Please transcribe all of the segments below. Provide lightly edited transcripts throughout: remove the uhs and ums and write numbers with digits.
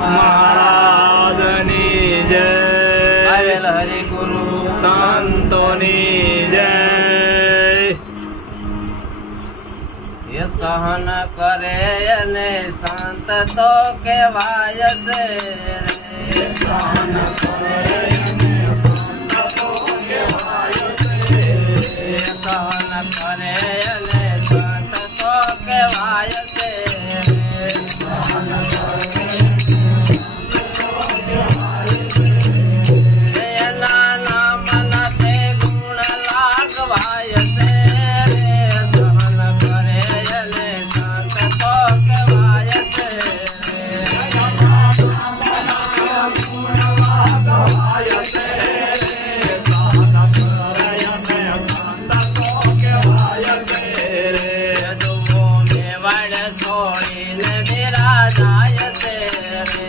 મહારાજની જય. આવેલ હરિ ગુરુ સંતોની જય. એ સહન કરે અને સંત તો કહેવાય છે રે. સહન કરે અને સંત તો કહેવાય છે. સહન કરે અને સંત તો કહેવાય છે. એના નામના તે ગુણ લાગવાય છે રે. સહન કરે અને સંત તો કહેવાય છે. જુઓ મેવાડ છોડીને બિરાજાય છે રે.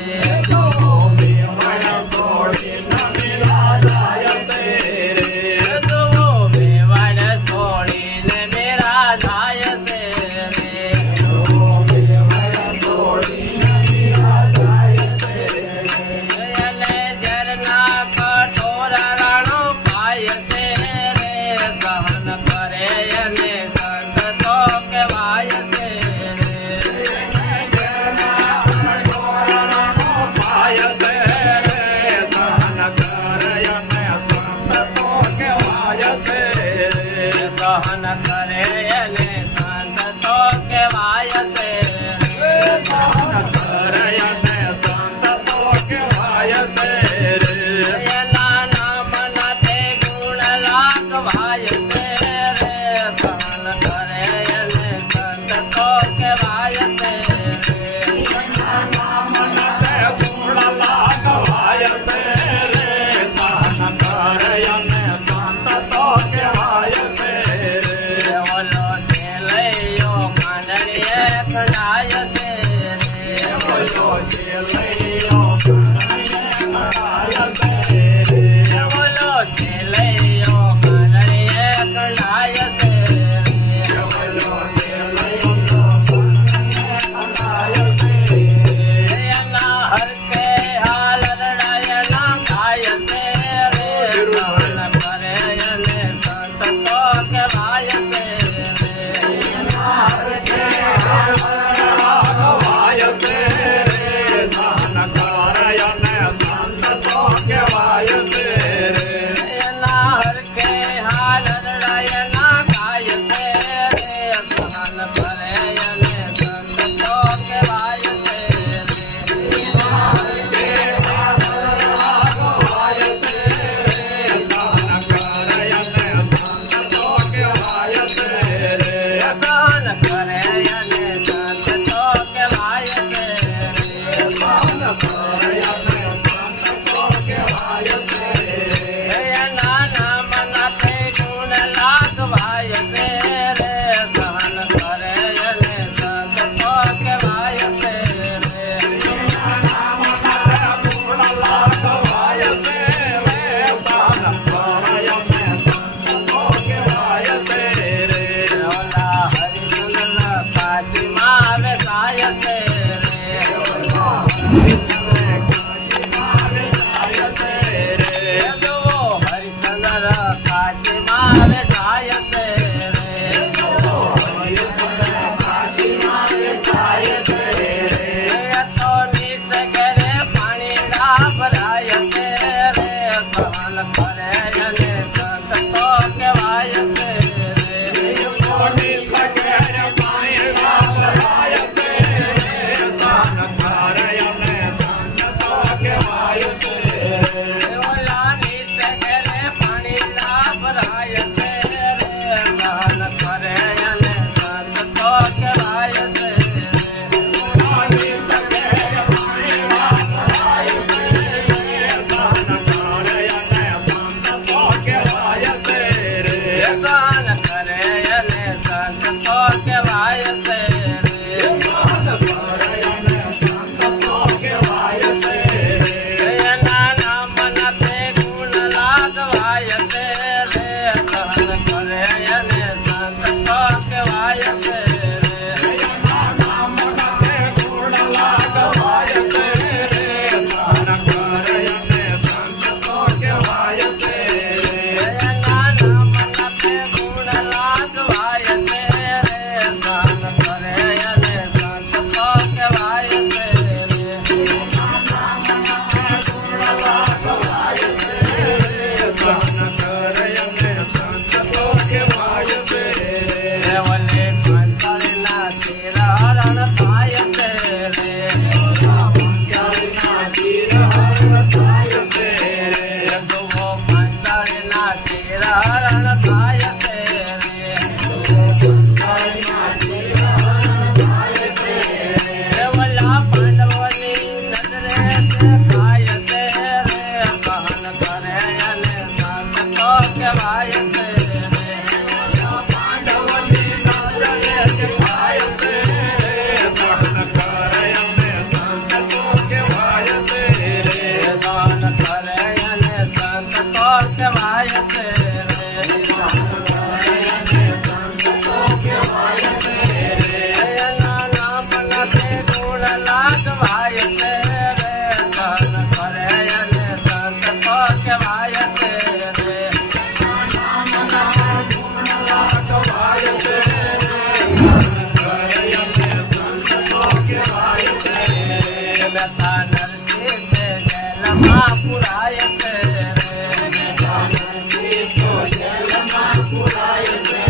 જુઓ મેવાડ છોડીને બિરાજાય છે રે. જુઓ મેવાડ છોડીને બિરાજાય છે રે. જુઓ મેવાડ છોડીને બિરાજાય છે રે. અને ઝરના કઠોર રાણો પાય છે રે. સહન કરે અને સંત તો કહેવાય છે રે. સહન કરે અને સંત તો કહેવાય છે. એના નામના તે ગુણ લાગવાય છે રે. સહન કરે અને સંત તો કહેવાય છે. ઓલો છેલ્લૈયો માંડળીએ ખડાય છે રે. ઓલો છેલ્લૈયો ઓલો છેલ્લૈયો માંડળીએ ખડાય છે રે. એના હરકે હાલ રડાય ના ગાય છે રે. સહન કરે અને સંત તો કહેવાય છે રે. બેઠા નરસિંહ છે જેલમાં પુરાય છે બેઠા નરસિંહ છે જેલમાં પુરાય છે